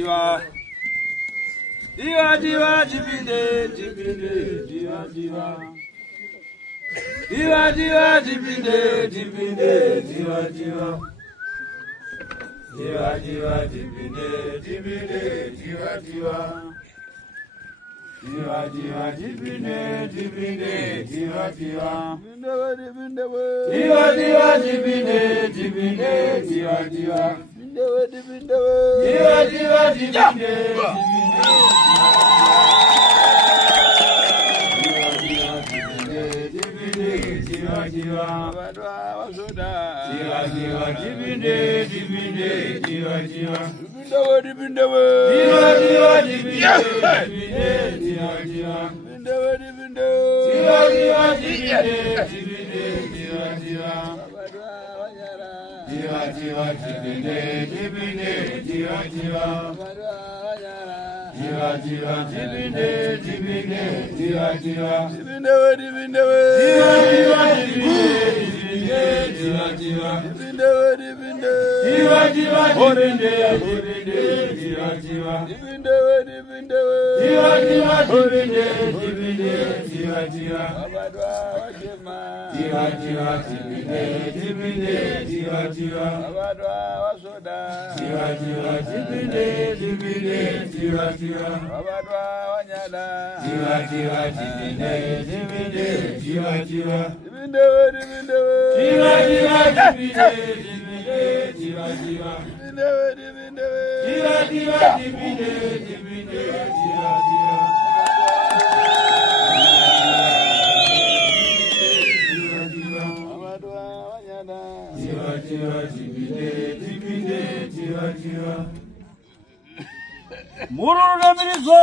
jiva. Jiva, jiva, jibinde, jibinde, jiva, jiva. Jiva, jiva, jibinde, jibinde, jiva, jiva. Jiva, jiva, jibinde, jibinde, jiva, jiva. Jiva, jiva, jibinde, jibinde, jiva, jiva. Jiva, jiva, jibinde, jibinde, jiva, jiva. Jiva, jiva, jibinde, jibinde, jiva, jiva. Jiva, jiva, jibinde, jibinde, jiva, jiva. Jiva, jiva, jibinde, jiva, jiva. Jiva, jiva, jibinde, jibinde, jiva, jiva. Jiva, jiva, jibinde, jibinde, jiva, jiva. Jiva, jiva, jibinde, jibinde, jiva, jiva. Jiva, jiva, jibinde, jiva, jiva. Jiva, jiva, jibinde, jiva, jiva. Jiva, jiva, jibinde, jibinde, jiva, jiva. Jiva, jiva, jibinde, jibinde, jiva, jiva. Jiva, jiva, jibinde, jibinde, jiva, jiva. Jiva, jiva, jibinde, jibinde, jiva, jiva. Jiva, jiva, jibinde, jibinde, jiva, jiva. Jiva, jiva, jibinde, jibinde, jiva, jiva. Jiva, jiva, jibinde, jibinde, jiva, jiva. Mururu Ramirizo.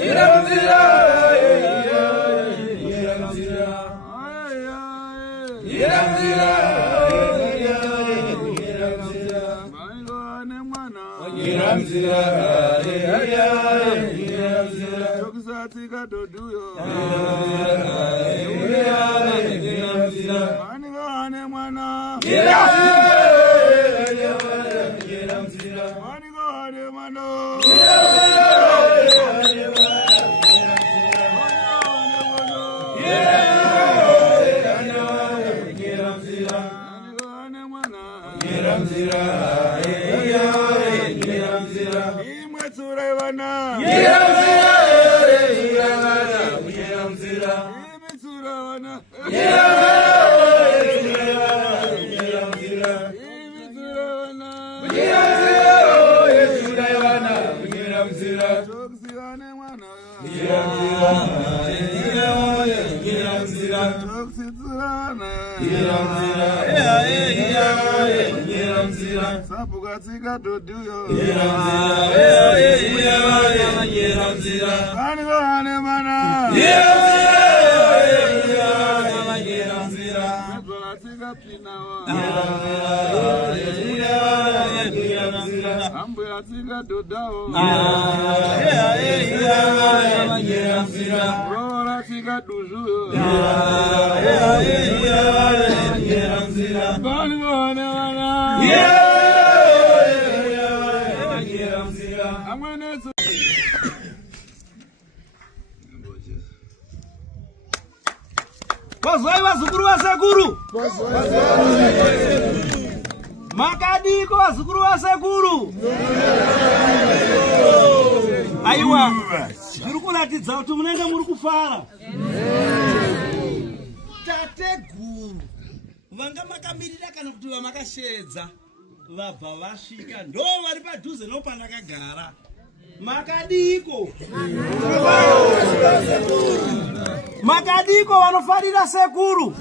Yeramzira, Wazoi wazukuru wa Sekuru. Makadiko wazukuru wa Sekuru. Aiwa. Zvirikuratidza kuti munenge muri kufara. Tateguru. Vanga makamirira kana kuti vamakashedza. Vabva vasvika ndo vari padhuze nopanakagara. Makadiko. Makadiko vanofarira Sekuru.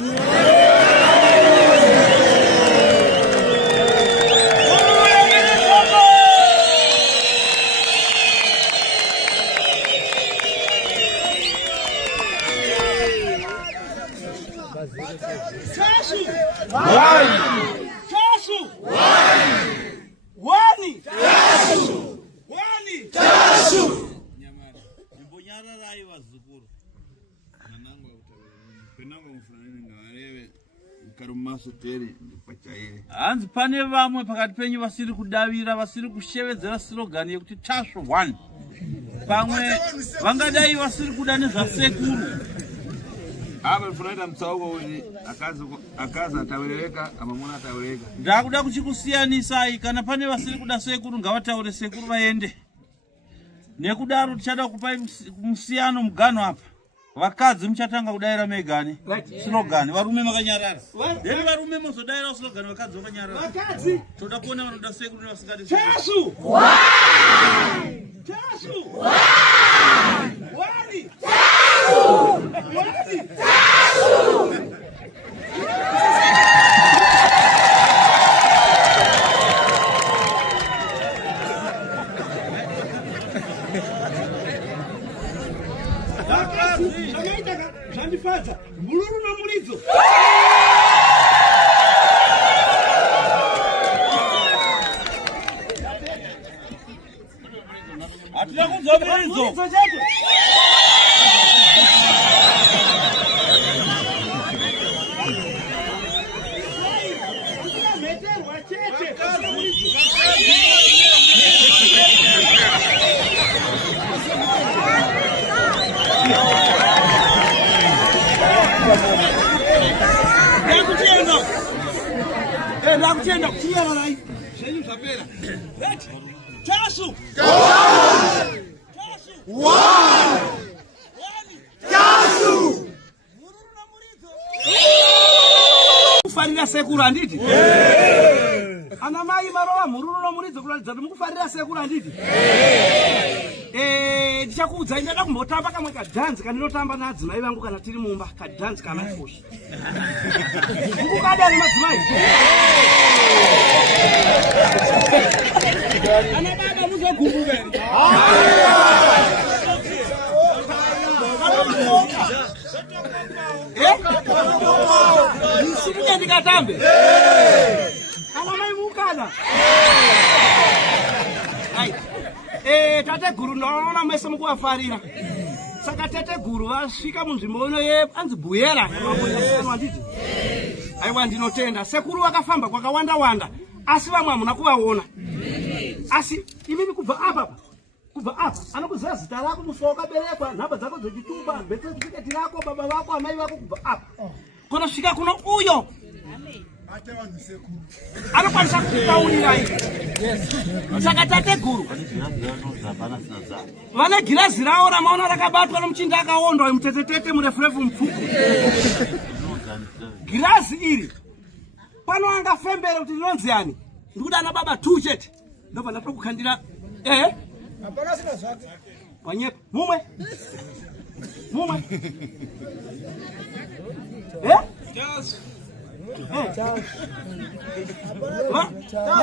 Tashu. Tashu. Wani. Tashu. Wani. Tashu. Nyamara. Mbonyara rai wazukuru. Hanzi pane vamwe pakati penyu vasiri kudavira, vasiri kushevedzera slogan yekuti Tashu 1. Pamwe vangadai vasiri kuda nezvasekuru. Ava funaita mtsauko kuti akaza atawereka amamuna atawereka. Ndakuda kuchikusiyanisai kana pane vasiri kuda sekuru ngavataure sekuru vaende. Nekudaro tichada kupa musiyano mugano apa. Vakadzi muchatanga kudaira megani slogan varume makanyarara. Deni varume mozodaira slogan vakadzi vakanyarara. Vakadzi toda kuona vanoda sekuru nevasikadi. Tashu. Tashu. Wani. Tashu. Wani. Tashu. Zvandifadza muluru nomulidzo. Hatuna kunzwa mulidzo chete. Meterwa chete. Nakutenda kutia marai. Shenyu zapera. Tashu. Tashu. Wani. Tashu. Mururu na murizo. Kufarira sekuru anditi? Ana mai marowa mururu na murizo kuratidza kuti mukufarira sekuru anditi? Ndichakuudza ndada kumbotamba kamwe kadhanzi kandinotamba nadzimai vangu kana tiri mumba, kadhanzi kana fushi. Ukada nemadzimai. Ana baba muzogumbuka. Nisukuja ndikatambe. Kana mai mukana. Tate guru naona mwese mukuwafarira. Saka tate guru vasvika munzvimbo ino anzi Buyera. Aiwa ndinotenda. Sekuru wakafamba kwakawanda wanda. Asi vamwe hamuna kuvaona. Asi imimi kubva apa. Kubva apa anokuziva zita rako, musi wakaberekwa, nhamba dzako dzechitumba, birth certificate rako, baba vako, amai vako, kubva apa. Kunosvika kuno uyo anokwanisa kutaurirai. Saka tate guru vane girazi ravo ramaona rakabatwa nomuchinda akaondwa mutetetete murefurefu mupfuku. Girazi iri pano angafembere kuti rinonzi yani ndikuti ana baba tu chete ndobva ndatokukhandira Hapana sina zvake. Wanyepa mumwe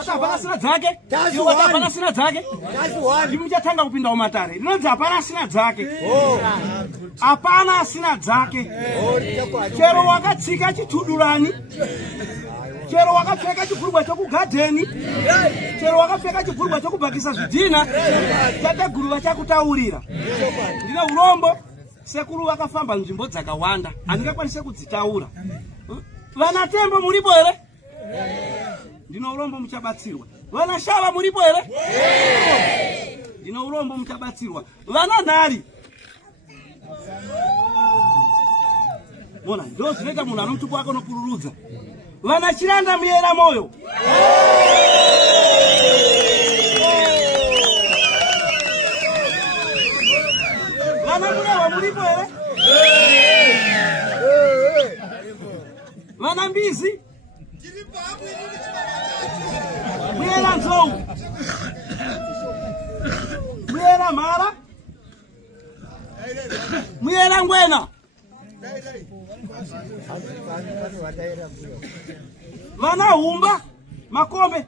hapana sina dzake. Hapana sina dzake. Ndimichatanga kupinda mumatare. Rinonzi hapana sina dzake. Hapana sina dzake. Chero wakatsika chitudurani, chero wakapfeka chibhurugwa chokugadheni, chero wakapfeka chibhurugwa chokubhakisa zvidhina, tate guru vachakutaurira. Ndine urombo. Sekuru vakafamba nzvimbo dzakawanda, handingakwanise kudzitaura. Vana Tembo muripo here? Ndine urombo muchabatsirwa. Vana Shava muripo here? Ndine urombo muchabatsirwa. Vana Nhari. Mona, ndo zvinoita munhu anomutupo wake unopururudza. Vana Chiranda muyera moyo. Vana Murewa muripo here? Vana Mbizi. Muyera Nzou. Muyera Mara. Muyera Ngwena. Vana Humba Makombe.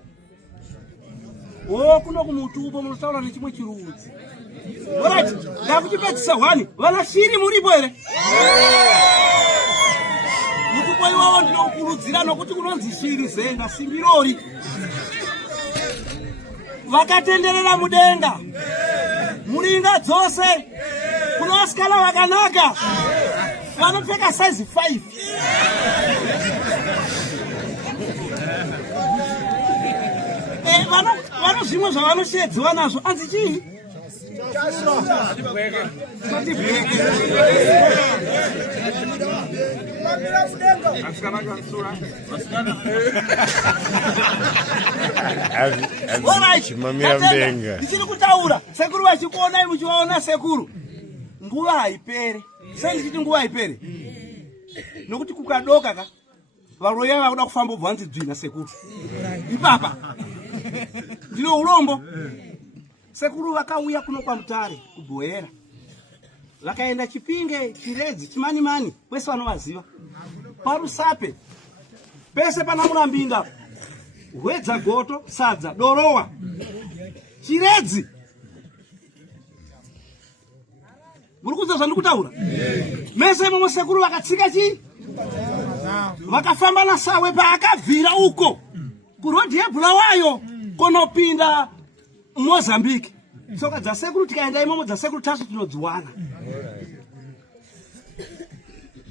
Kuno kumutupo munotaura nechimwe chirudzi. Alright, ndakuchipedzisa wani. Vana Shiri muripo here? Mutupo iwawo ndinokurudzira nokuti kunonzi Shiri Zenga Simbirori. Vakatenderera mudenga. Muringa dzose. Kuno vasikana vakanaka. Vanopfeka size 5. Vano zvimwe zvavanoshedziwa nazvo anzi chii? Ndichiri kutaura sekuru vachikuonai muchivaona sekuru. Nguva haipere. Sei ndichiti nguva haipere? Nokuti kukadoka ka varoya vakuda kufamba bvanzi dzvina sekuru. Ipapa. Ndino urombo. Sekuru vakauya kuno kwaMutare kuBuyera. Vakaenda Chipinge, Chiredzi, Chimanimani, kwese vanovaziva. Parusape. Pese pana Murambinga. Hwedza Goto, Sadza, Dorowa. Chiredzi. Murikudza zvandikutaura? Mese momo sekuru vakatsika chii? Vakafamba naSawe paakabvira uko. Kurodhi yeBulawayo konopinda Mozambique. Tsoka dzasekuru tikaenda imomo dzasekuru tasu tinodziwana.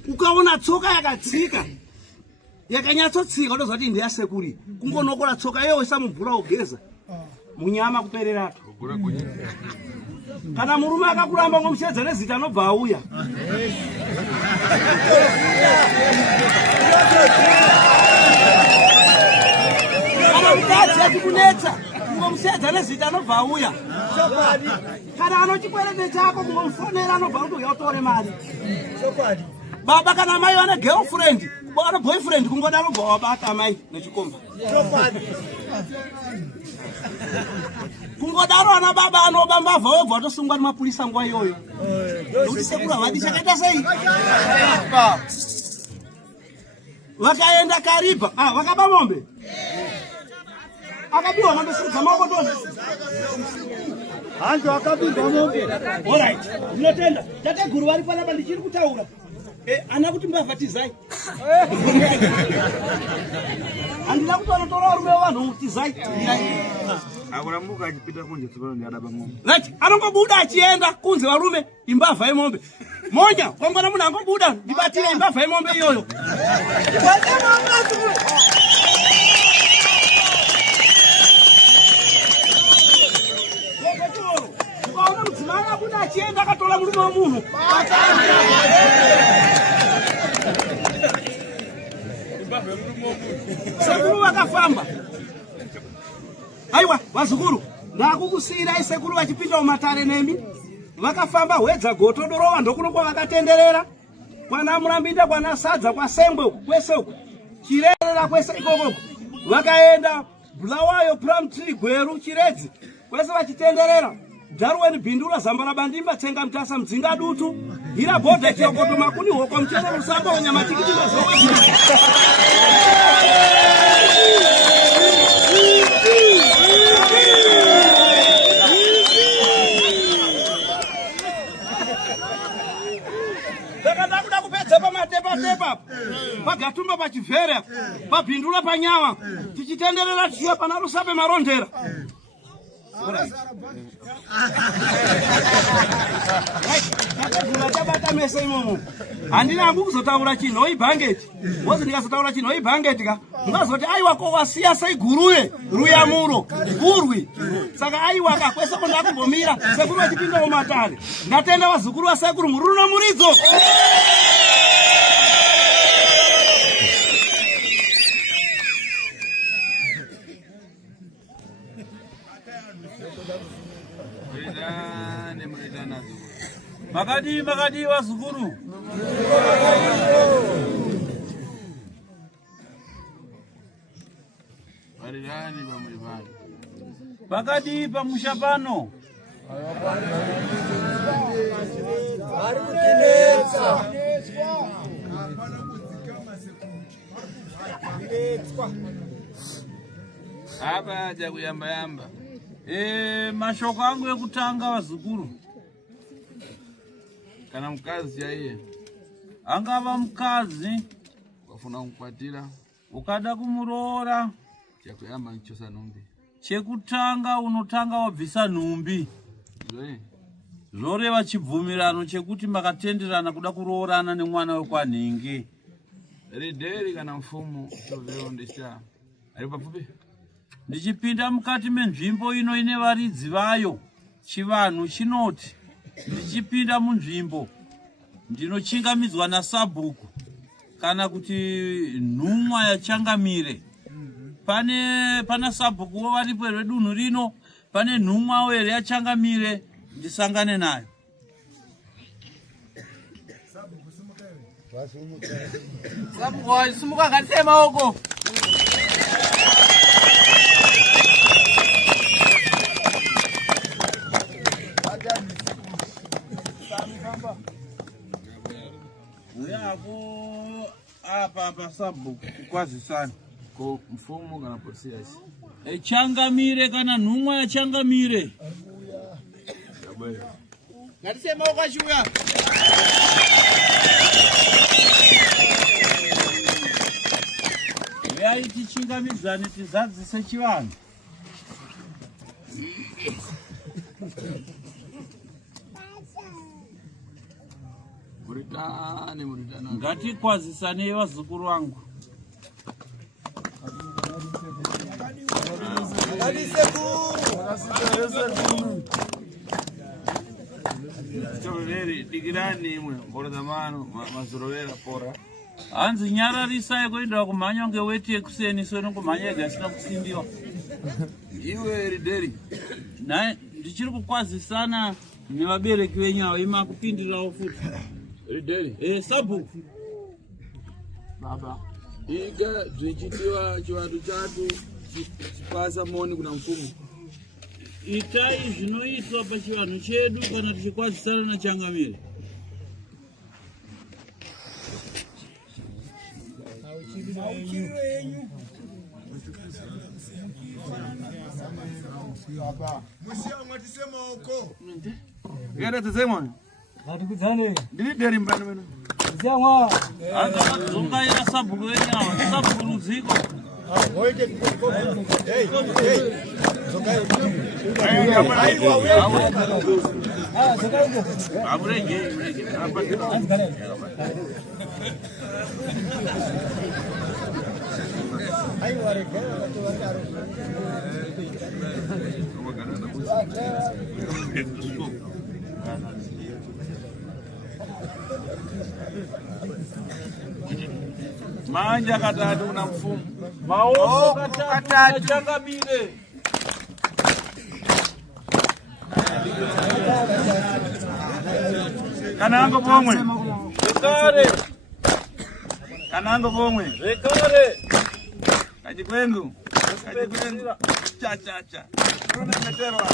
Ukaona tsoka yakatsika yakanyatsotsika ndozvati ndeyasekuru. Kungonokora tsoka yowesa mumvura ogeza. Munyama kupererato. Kana murume akakuramba ngomushedza nezita anobva auya. Kana mukadzi achikunetsa ngomushedza nezita anobva auya. Kana anochikwerete chako ngomufonera anobva kutouya utore mari. Baba kana mai vane girlfriend, vane boyfriend kungodaro bva wabata mai nechikomba. Kungodaro ana baba anoba mbavha webva watosungwa nemapurisa nguva iyoyo. Nokuti sekuru havadi chakaita sei? Vakaenda Kariba. Vakaba mombe. Akabiwa mombe siri dzamaoko tozvi. Antu akapinda mombe. Alright. Unotenda. Tate guru vari pana bandichiri kutaura. Ana kuti mbavatizai. Andina kuti anotora rume vanhu kutizai. Akurambuka achipita kunje tsopano ndi adaba ng'ombe. Right. Anongobuda achienda kunze varume imbavha yemombe. Monya, kwangwana munhu angobuda ndibatire imbavha yemombe iyoyo. Ukaona mudzimai abuda achienda akatola murume wemunhu. Sekuru vakafamba. Aiwa, vazukuru, ndakukusiyira isekuru vachipinda mumatare nemi. Vakafamba hwedza goto dorova ndokuno kwavakatenderera. Kwana Murambinda, kwana Sadza, kwa Sembwe, kwese uko. Chirerera kwese ikoko. Vakaenda Bulawayo, Plum Tree, Gweru, Chiredzi. Kwese vachitenderera. Darwin Bindula, Zambara Bandimba, Tsenga Mtasa, Mdzinga Dutu. Hira Boda Chiokoto Makuni, Hoko Mcheza Rusamba, Wanyamatikiti Mazowe. Pagatumba pachivhere pabhindula panyama tichitenderera tichiya pana Rusape marondera. Tabata mese imomo handina hangu kuzotaura chinhu oibhangeti wozi ndikazotaura chinhu oibhangeti ka ngazoti aiwa ko wasiya sei guruye ruyamuro urwi saka aiwa ka kwese ko ndakumbomira sekuru vachipinda mumatare ndatenda vazukuru vasekuru muruno muridzo. Makadi vazukuru. Pakati pamusha pano. Hapa aja kuyamba. Mashoko angu ekutanga vazukuru. Kana mkazi yaiye. Angava mkazi. Wafuna kumkwatira. Ukada kumuroora. Chakuyamba nchosa numbi. Chekutanga unotanga wabvisa numbi. Zoe. Zoreva chibvumirano chekuti makatenderana kuda kuroorana nemwana wekwanhingi. Rideri kana mfumo chovero ndisha. Ari pafupi. Ndichipinda mukati menzvimbo ino ine varidzi vayo. Chivanhu chinoti ndichipinda munzvimbo ndinochingamidzwa naSabhuku kana kuti nhumwa yaChangamire. Pana Sabhuku varipo here dunhu rino, pane nhumwa here yaChangamire, ndisangane nayo. Sabhuku wasumuka ngatise maoko. Uyako apa Sabhuku kwazisana ko mfumo kana polisi. Changamire kana nhumwa yaChangamire. Ngatise maoko ashuya. Uyai tichingamidzane tizadzise chivanhu. Muritana. Ngatikwazisane vazukuru vangu. Choreri digirani imwe mbora zamano mazorovera pora. Hanzi nyararisai kuenda kumhanya ngeweti yekuseni sono kumhanya igasina kusindiwa. Iwe Rideri. Naye ndichiri kukwazisana nevabereki venyawa imakupindirawo futi. Rideri. Sabhuku. Baba. Iga zvichitiwa chivandu chatu chipasa moni kuna mfumo. Itai zvinoitwa pachivanhu chedu kana tichikwazisana naChangamire. Gada tazemon. Ngatikuzane. Ndiri deri mbani mena. Ziyamwa. Anga zunga ira sabuku yenyawa, sabuku ruziko. Manja katatu na mfumo. Maoko katatu changamire. Kanango pomwe. Rekare. Kanango pomwe. Rekare. Kajikwengu. Kajikwengu. Cha cha cha. Runa meterwa.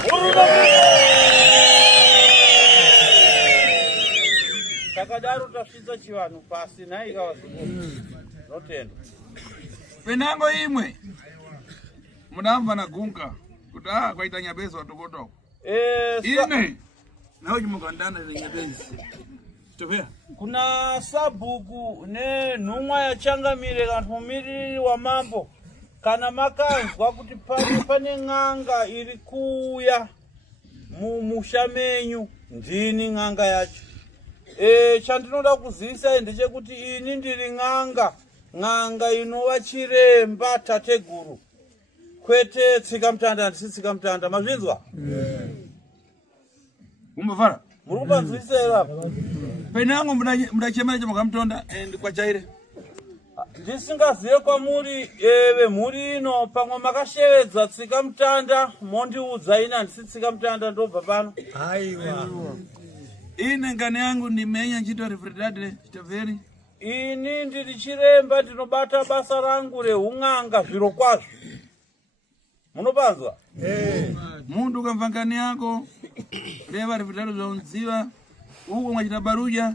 Takadaru tashiza chivanhu pasi naika wazungu. Rotendo. Penango imwe. Mudamva na gunka. Kuti kwaita nyabezo watokotoko. Ine. Naho jimugandana ile nyabezo. Topea. Kuna sabuku ne nhumwa yachangamire kana mumiriri wa mambo kana makanzwa kuti pane ng'anga iri kuuya mumusha menyu ndini ng'anga yacho. Chandinoda kuzivisa ndechekuti ini ndiri ng'anga inova chiremba tateguru kwete tsika mutanda ndisi tsika mutanda mazvinzwa. Umbafara. Muri kupanzwisisa here apa? Penango mudachemera chamakamtonda ndikwachaire. Ndisingazive kwamuri vemhuri ino pamwe makashevedza tsika mutanda mondiudza ina handisi tsika mutanda ndobva pano. Aiwa. Ine ngane yangu nimenya nchito refredadre chitaveri. Ini ndiri chiremba ndinobata basa rangu reung'anga zviro kwazvo. Munopanzwa? Mundu ukamva ngane yako reva refredadre zvaunziva uko mwachita baruja.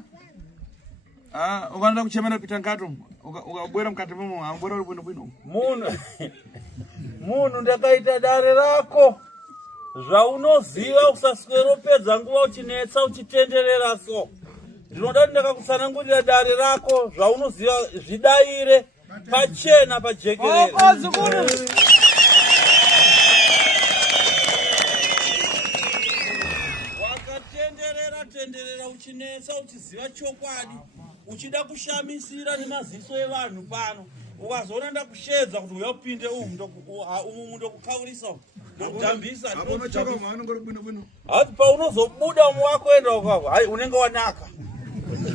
Ukaenda kuchemera pitangato ukabwera mukati momo ambora uri bwino bwino. Munhu ndakaita dare rako zvaunoziva usaswera pedza nguva uchinetsa uchitenderera so. Ndinoda kuti ndakakutsanangurira dare rako zvaunoziva zvidaire pachena pajekerere. Tenderera uchinetsa uchiziva chokwadi uchida kushamisira nemaziso evanhu pano ukazoona ndakushedza kuti uya upinde umu ndokukaurisa ndokudhambisa hati paunozobuda umu wakuenda ukako hai unenge wanaka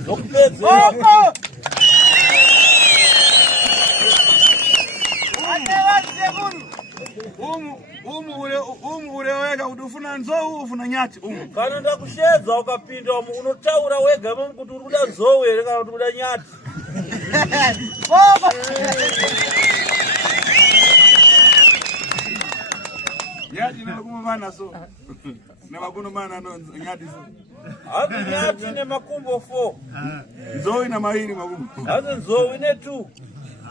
ndokupedzera umu ureweka kuti ufuna nzou ufuna nyati umu. Kana ndakushedza ukapinda umu unotaura wega mamu kuti uri kuda nzou here kana kuti kuda nyati. Nyati nemakumana so. Nemakumana no nyati so. Hati nyati nemakumbo 4. Nzou ina mawiri makumbo. Hati nzou ine 2.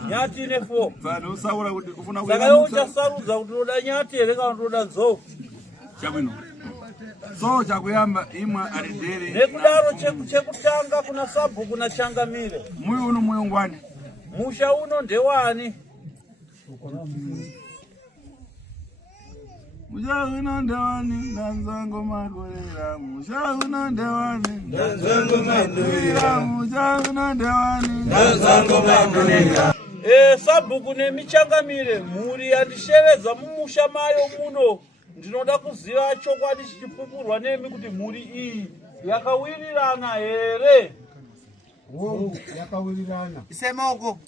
Nyati ine 4. Saka usaura kuti ufuna kuya. Saka uchasarudza kuti unoda nyati here kana kuti unoda nzou. Chabwino. So chakuyamba imwa aridere. Nekudaro chekutanga kuna sabhuku kuna changamire. Muyu uno muyungwani. Musha uno ndewani. Musha uno ndewani ndanzango makorera. Musha uno ndewani ndanzango makorera. Musha uno ndewani ndanzango makorera. Sabhuku nemichangamire mhuri yandishevedza mumusha mayo muno. Ndinoda kuziva chokwadi chichipupurwa nemi kuti mhuri iyi yakawirirana here. Yakawirirana. Isemaoko.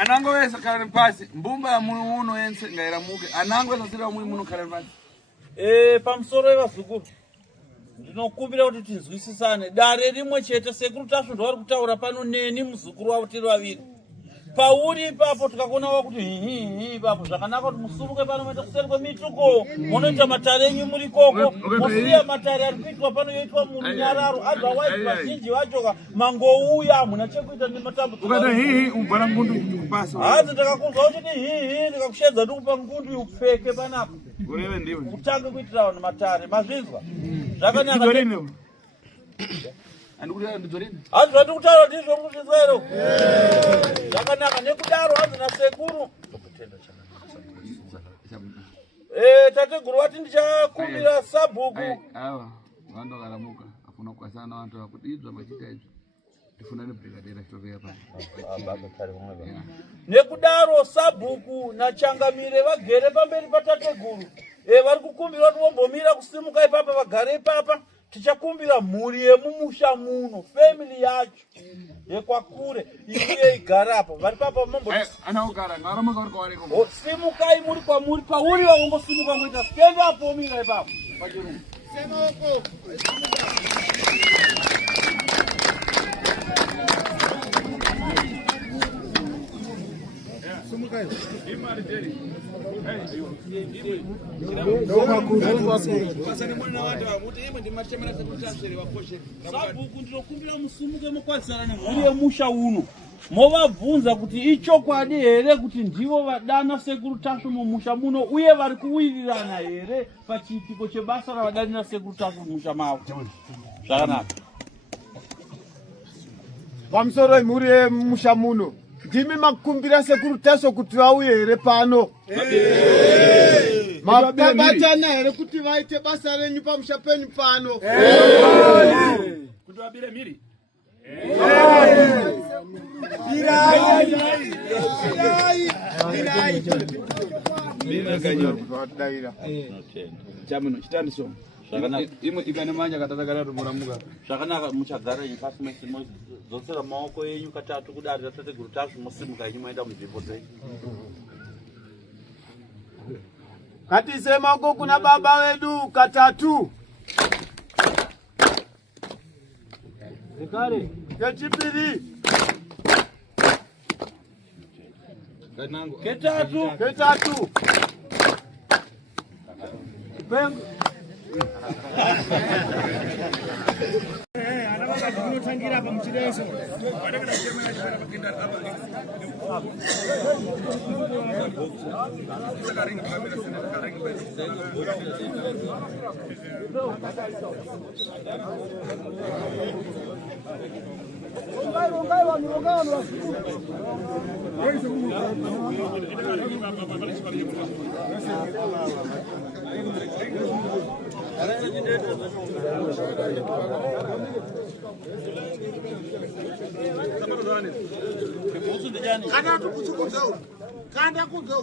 Anango wesa kale pasi mbumba ya munu uno yense ngairamuke. Anango wesa sira munu muno kale pasi. Pamusoro evazukuru ndinokumbira kuti tinzwisisane. Dare rimwe chete sekuru tasvo ndavari kutaura pano neni muzukuru wavo tiri vaviri. pauri papo tikakuona kuti hihi papo zvakanaka kuti musumuke pano muende kuseri kwemituko munoita matare enyu muri koko musiya matare ari kuitwa pano yoitwa murunyararo otherwise vazhinji vachoka mangouya hamuna chekuita nematambudziko hanzi ndakakuzwa uchiti hihi ndikakushedza ndikupa ngundu upfeke panapa utange kuitira vanhu matare mazvinzwa zvakanaka hanzi vandikutaura ndizvo muzvizero zvakanaka nekudaro hanzi nasekuru tateguru wati ndichakumbira sabhuku vantu vakaramuka afuna kukwasana navantu vakutidzwa machita izvo tifunane brigadera chitokea pano nekudaro sabhuku nachangamire vagere pamberi patateguru vari kukumbira kuti vombomira kusimuka ipapa vagare ipapa tichakumbira mhuri yemumusha muno family yacho yekwakure iuye igara apa vari papa simukai muri kwamuri pauri vavongosimuka ngoita stand up womira ipapa pachirungu sabhuku ndinokumbira musimuke mukwazisana nemhuri yemusha uno movabvunza kuti ichokwadi here kuti ndivo vadana sekuru tasvo mumusha muno uye vari kuwirirana here pachiitiko chebasa ravadanira sekuru tasvo mumusha mavo zvakanaka pamusoro wemhuri yemusha muno ndimi makumbira sekuru tasvo kuti vauye here pano makabatana here kuti vaite basa renyu pamusha penyu pano kuti vabire mhiri chamuno chitandiso imwe ikanemanya katatakara tomuramuka zvakanaka muchagara enyu pasi mese mozodzera maoko enyu katatu kudari tatateguru tasvo mosimuka enyu maenda munzvimbo dzenyu ngatiise maoko kuna baba wedu katatu kechipiri ketatu Kanda kudzo.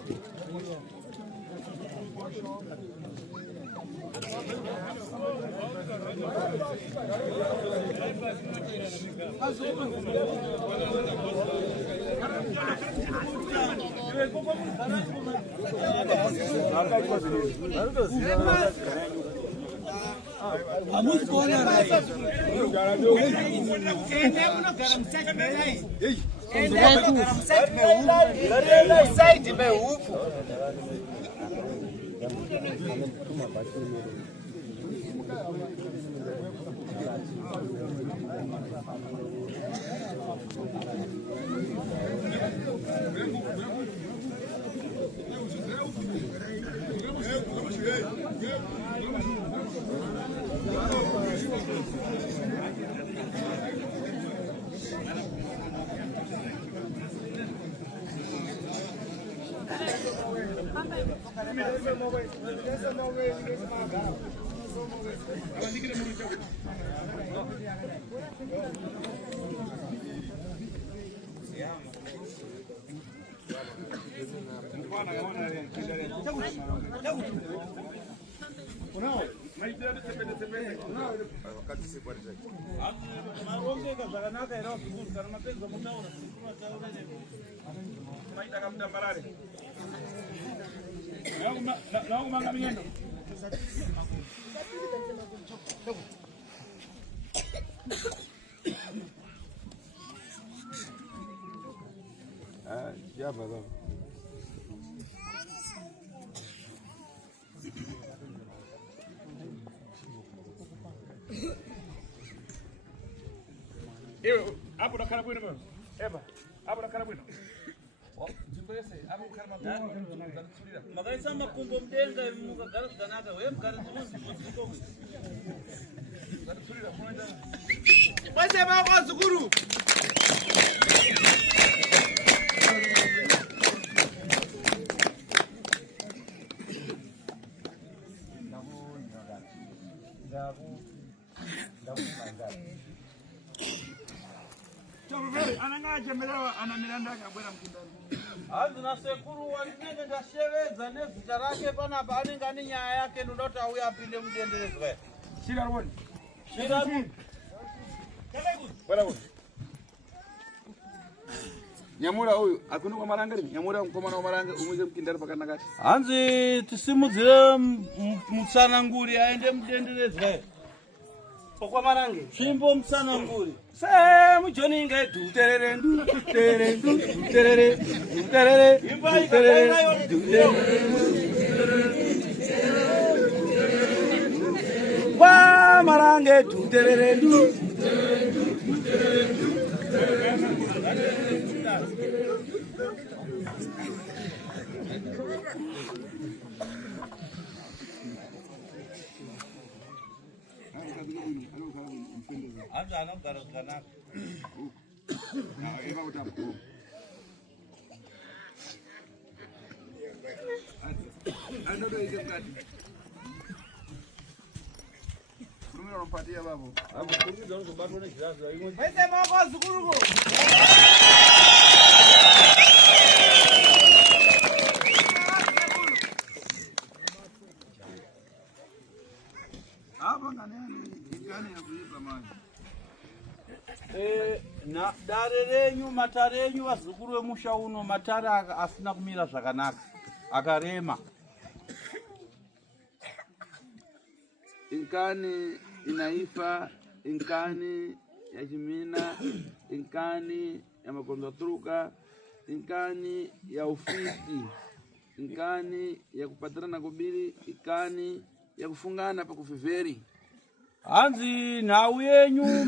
Hapo nakana bwino mama. Eba. Hapo nakana bwino. Jimbese, hapo kana mama. Magaisa makumbo mdenga mukagara zvakanaka we mugara dzimwe Mwese maoko zukuru. Anangaje melewa ana miranda akabwera mkindani. Hanzi nasekuru walinenge ndashevedza nezita rake panapa anenge ane nyaya yake ndinoti auye apinde mudenderedzwa. Shira rwoni. Shira Bwana huyu. Nyamura huyu akunuka maranga rini? Nyamura mkomana wa maranga umuze mkindani pakana kati. Hanzi tisimudzire mutsananguri aende mudenderedzwa. Pokwa marange. Chimbo mutsananguri. Se mujoninge duterere duterere duterere duterere duterere kwa marange duterere Hanzi anogara zvakanaka. Eva utapo. Anodo ike mkati. Kurumira unompatia babo. Hapo kurumiza unozobatwa nezvirazo imwe. Mwese maoko zukuru. Hapa ngani ya kuipa maji. Na dare renyu matare enyu vazukuru vemusha uno matare asina kumira zvakanaka akarema. Inkani inaifa, inkani ya Jimina, inkani ya Makonzo Truka, inkani ya ufiti, inkani ya kupatirana kubiri, inkani ya kufungana pa kufiveri. Hanzi nhau yenyu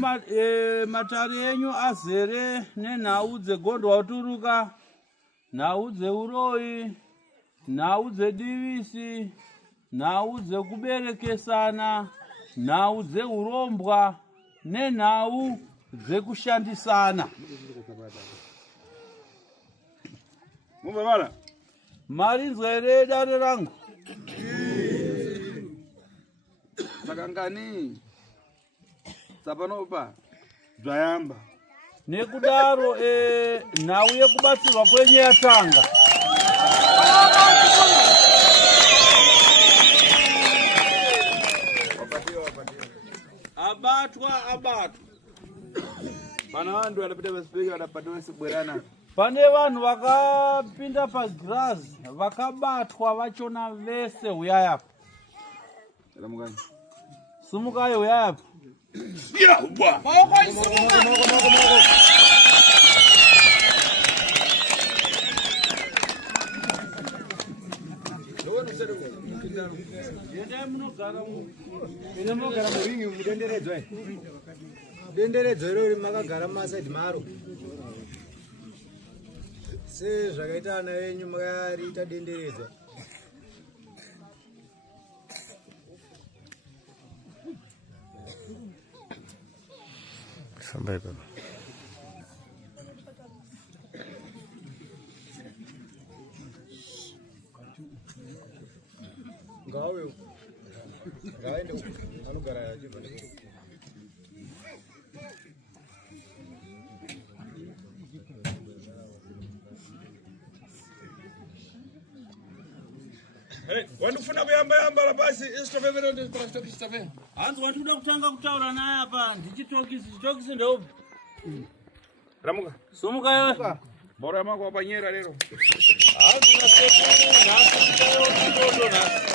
matare enyu azere nenhau dzegondo waturuka, nhau dzeuroi, nhau dzedivisi, nhau dzekuberekesana, nhau dzeurombwa nenhau dzekushandisana. Mumba mara? Marinzwa ere dare rangu? Sakangani sapanopa zvayamba nekudaro nhau yekubatsirwa kwenye yatanga. Abatwa pana vantu vanopita pasipika vanapatiwa sibwerana. Pane vanhu vakapinda pagirazi vakabatwa vachona vese. Uyai apa. Ramukani. Sumukai uyai apa. Maoko zukuru. Ine munogara muringi mudenderedzwa. Denderedzwa irori makagara mumasaidhi maro. Se zvakaita ana enyu makariita denderedzwa. Sampai baba. Gawe. Gaende anogara achibva. Wanofuna kuyamba la basi istopemero ndi stopista. Hanzi wandikuda kutanga kutaura naye apa ndichitokisi ndeupi. Ramuka. Sumuka iwe. Bora mako wapanyera lero. Hanzi nasekuru nasi mtoto nasi.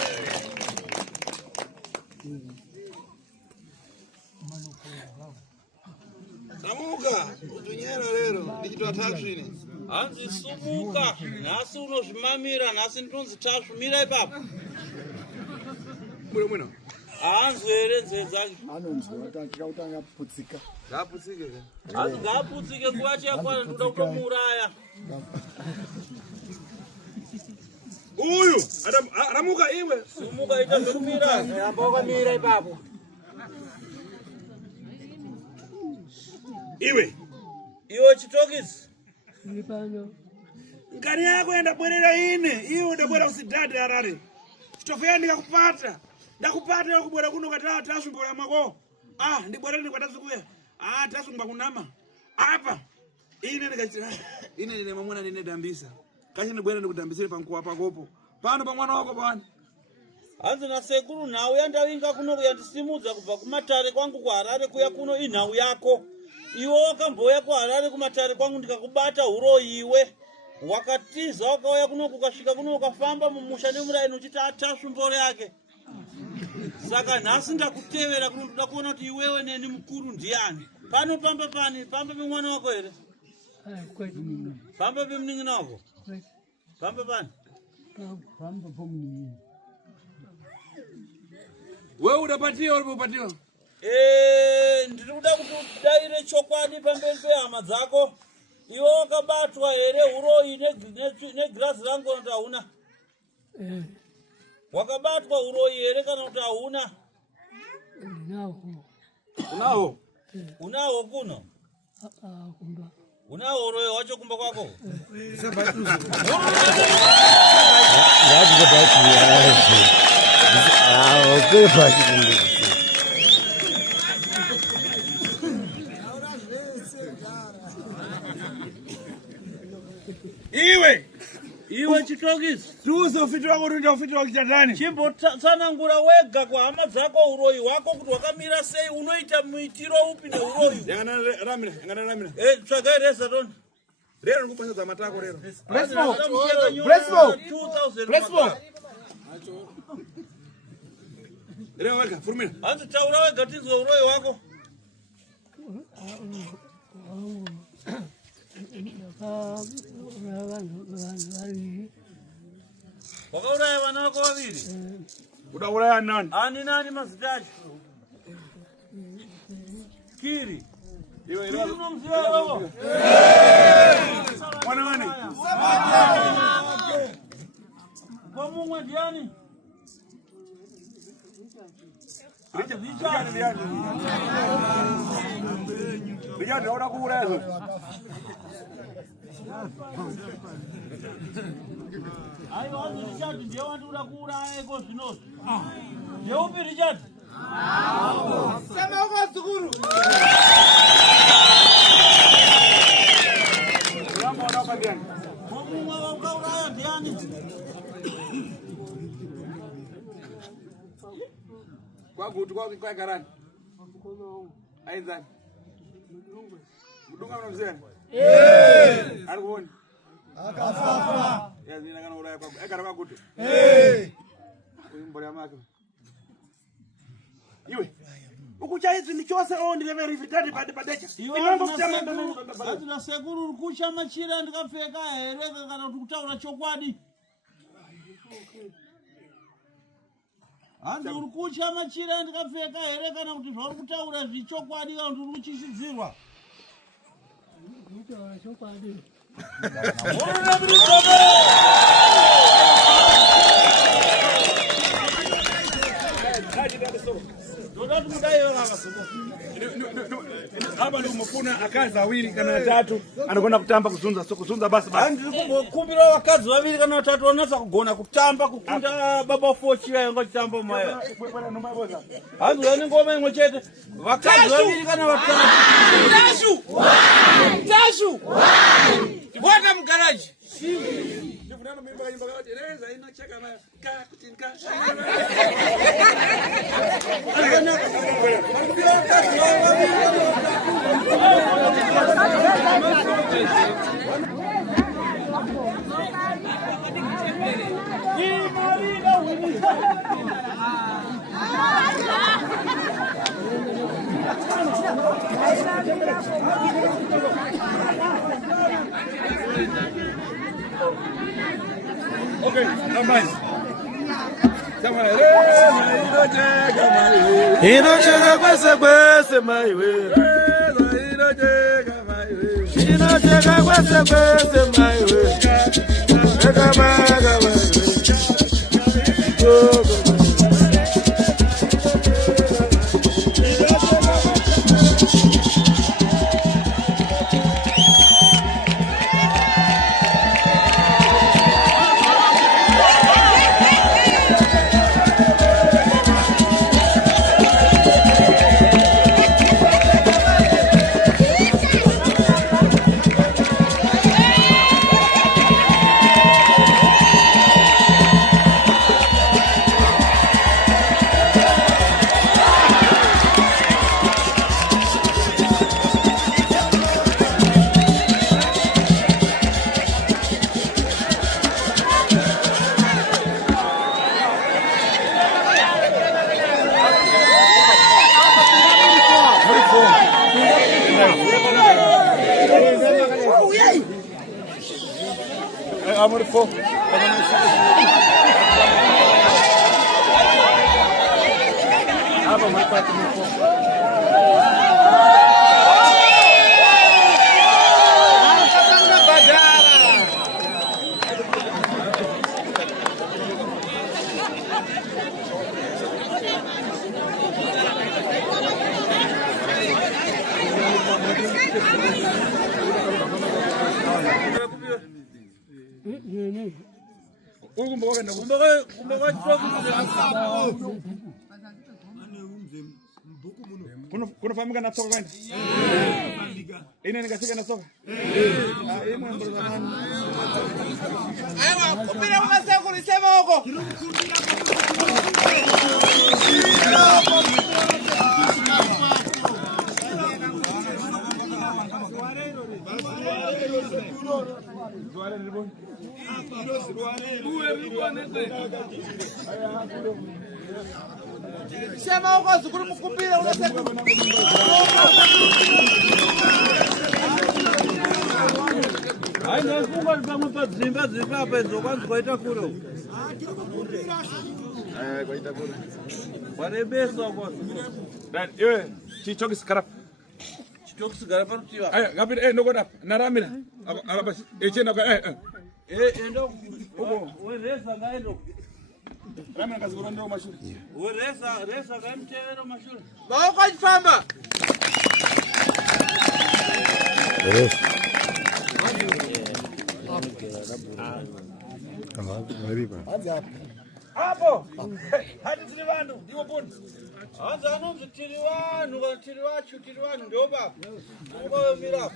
Ramuka, utunyera lero ndichitoa taxi ini. Hanzi sumuka, nasi unozvimamira, nasi ndinonzi tasvu, mira ipapo. Mwino. Hanzi here nzeve dzake. Anonzwa utanga putsika. Ngaputsike. Hanzi ngaputsike nguva chakwana ndoda kutomuraya. Uyu, ramuka iwe. Sumuka ita zvekumira. Yamba wakamira ipapo. Iwe. Iwe chitokisi. Ngani yako ndabwerera ine. Iwe ndabwera usidhadhe arare. Chitofea ndikakupata. Ndakupata yokubwera kuno katala tasumbola mako. Ndibwera ndikwatazikuya. Tasumba kunama. Apa. Ine ndikachira. Ine ndine mamuna ndine dambisa. Kachi ndibwera ndikudambisire pankuwa pakopo. Pano pa mwana wako pani. Hanzi na sekuru nhau yandawinga kuno kuyandisimudza kubva kumatare kwangu kuHarare kuya kuno inhau yako. Iwe wakamboya kuHarare kumatare kwangu ndikakubata huro iwe. Wakatiza wakauya kuno kukasvika kuno ukafamba mumusha nemuraini uchiti tasvumbore yake. Saka nhasi ndakutevera kuno ndoda kuona kuti iwewe neni mukuru ndiani. Pano pamba pani, pamba pemwana wako here? Pamba pemnin'ina wako? Pamba pani? Wewe unapatiwa ulipopatiwa? Ndiri kuda kuti udaire chokwadi pamberi pehama dzako. Iwe wakabatwa here uroyi negirazi rangu kana kuti hauna? Wakabatwa uroyi here kana kuti hauna? Unawo? Unawo kuno? Unawo uroyi wacho kumba kwako? Iwe chitokisi. Tuuze ufiti wako tundi ufiti wako kitatani. Chimbo tsanangura wega kwa hama dzako uroyi wako kuti wakamira sei, unoita muitiro upi neuroyi? Yangana ramina. Tsvagai reza toni. Rero ndikupanza matako rero. Prespo. Rero wega, furumira. Hanzi taura wega tinzwe uroyi wako. Wakauraya vana vako vaviri? Udauraya nani? Ani nani mazita acho? Kiri. Iwe Kiri unomziva wako? Mwana wani? Kwa mumwe ndiani? Richard, uda kuuraya zo. Aiwa, hanzi Richard ndiye wandoda kuuraya iko zvinozi. Ndeupi Richard? Sema uko zukuru. Mumwe wakauraya ndiani? Kwa gutu kwa garani. Aizani. Mudunga mnamzeni? Alikuoni? Akafafa. Nina kana uraya kwa. Ekara kwa gutu. Uyimbole amake. Iwe. Ukuchaizi ni chose ndileve rifitati padecha. Inongo kuchama ndongo. Hanzi na sekuru rukucha machira ndikapfeka here kana kuti kutaura chokwadi. Hanzi urikucha machira ndikapfeka here kana kuti zvauri kutaura zvichokwadi kana kuti uri kuchishidzirwa? Ndodati mudaiwe kakasuka. Hapa ndio umefuna akazi awili kana tatu anakwenda kutamba kuzunza basi. Ndiri kumbokumbira vakadzi vaviri kana vatatu vanonatsa kugona kutamba kukunda baba fochira yanga chitamba maya. Hanzi vane ngoma imwe chete. Vakadzi vaviri kana vatatu. Tashu. Bwana mgaraji. Ndivunana mimba imba kati reza inacheka na kakutinka. Thank you. Okay, numbers. Inocheka kwese kwese maiwe. Inocheka kwese kwese maiwe. Eka maga maiwe. Amor fo. Aba mai pati mo fo. Kuna famika na soka gani? Ina nikashika na soka. Aiwa, kupira umase kulisema huko. Sema huko zikuru mkumbira unasema. Haina funga pamwe pa zimba zipa pezo kwanza kwaita kuro. Kwaita kuro. Warebeso kwa. Dan iwe chichoki skarap. Chichoki skarap arutiwa. Aya ngapira nogoda naramira. Alabas echena endo weresa ngaendo. Ramira kazigoro ndo mashuri. Resa kamtero mashuri. Bao kwa jifamba. Hapo. Hadi zilivandu ndiwo poni. Anza anonzo tiriwanu ndio baba. Ngo mira.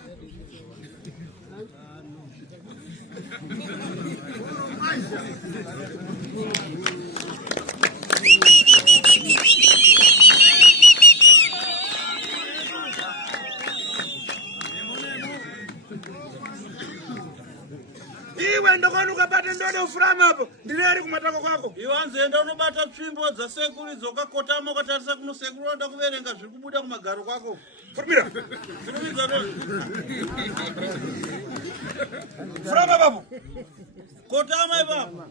Iwe ndokano ukapata ndode ufurama hapo. Ndireri kumatako kwako. Iwanze enda unobata tsvimbo dzasekuri dzokakotama ukatarisa kuno sekuru oda kuverenga zviri kubuda kumagaro kwako. Furumira. Furama babu. Kotama ipapo.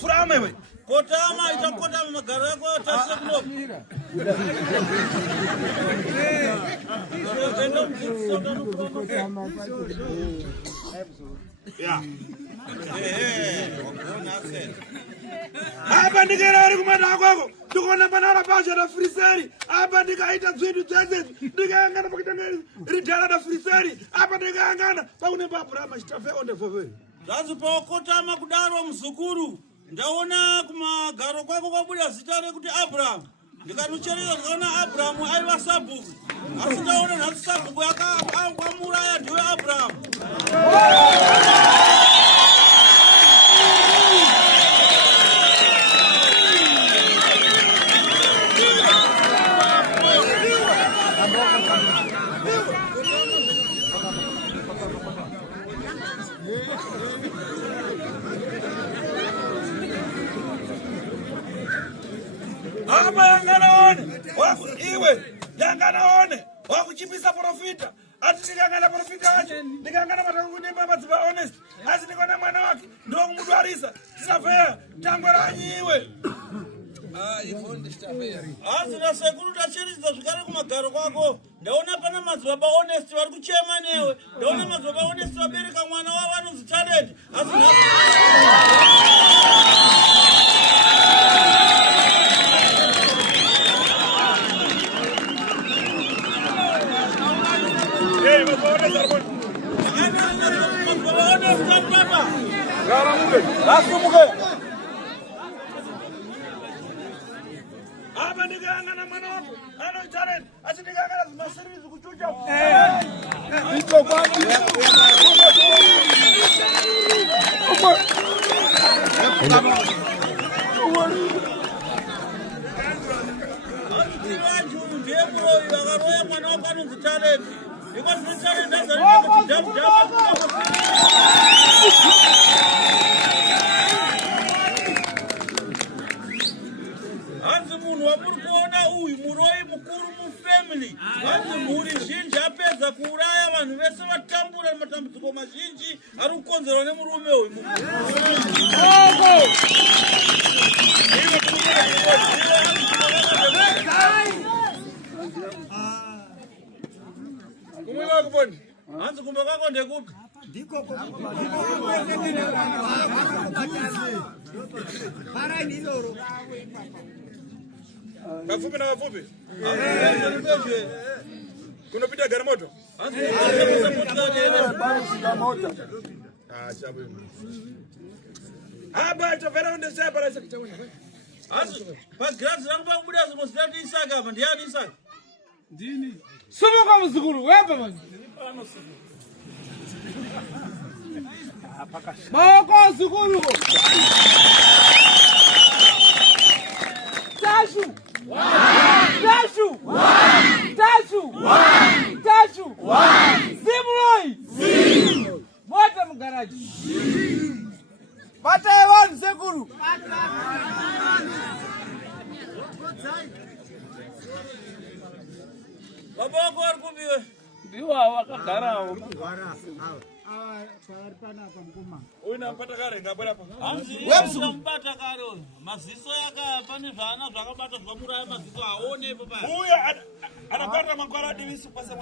Furama iwe. Kotama itakotama magaro yako tarisa kuno. Yeah. Hapa ndikerari kumata kwako. Tukona panara pasha da friseri. Hapa ndikaita zvitu dzese. Ndikayangana pakitanga ridhara da friseri. Hapa ndikayangana pakune papurama chitafe onde foferi. Zvanzi pakotama kudaro muzukuru. Ndaona kumagaro kwako kwabuda zita rekuti Abraham. Ndikanocherera ndikaona Abraham aiva sabhuku. Asi ndaona nhasi sabhuku yakamuraya ndiwe Abraham. Hapa yangana one. Iwe yangana one. Wakuchipisa profita. ati ndikangana profita wacho ndikangana matakunimba madziva honest asi ndikona mwana wake ndokumudwarisa tisafeya tangwe ranyiwe azina sekuru tachiridza zvikare kumagaro kwako ndaona pana madzibaba honest vari kuchema newe ndaona madzibaba honest vabereka mwana wavo anonzi talent apa ndikangana mwana wako anoitareni asi ndikangana zimasirizi kuchucha akaroya mwana wako anonzi talent hanzi munhu wamuri kuona uyu muroi mukuru mufamily hanzi mhuri zhinji apedza kuuraya vanhu vese vatambura matambudziko mazhinji ari kukonzerwa nemurume uyu kumwe vakuponi hanzi kumba kwako ndekupi vafupi na vafupi kunopita gari moto apa tafera undeseparaisa pagirazi rangu pakubuda zimositati isaka apa ndiani isaka Dini. Sumuka mzukuru, wepa man. Boko mzukuru. Tashu. Tashu. Tashu. Tashu. Zimroi. Bota mgaraji. Bata ewan mzukuru. baba wako vari kupiwe Ndiwa wakagarawo. uyu nampata kare ngabwera pa mubata kare maziso yaka pane zvana zvakabata zvamuraya maziso aonepo pa uyu anaparira mangwara adivisi pasa